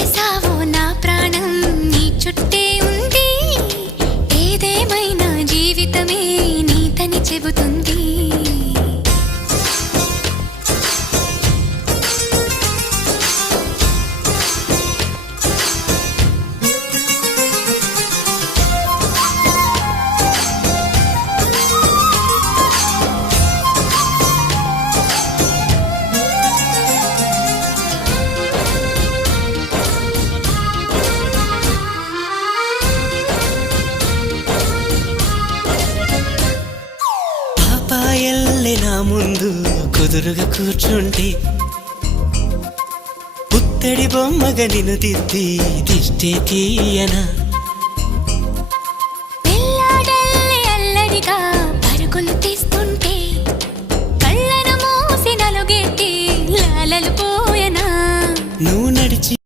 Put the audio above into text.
చేసావో నా ప్రాణం నీ చుట్టే ఉంది. ఏదేమైనా జీవితమే నీతని చెబుతుంది. పాపాయల్లే నా ముందు కుదురుగా కూర్చుంటే పుత్తడి బొమ్మగా నిన్ను దిద్ది దిష్టే తీయనా.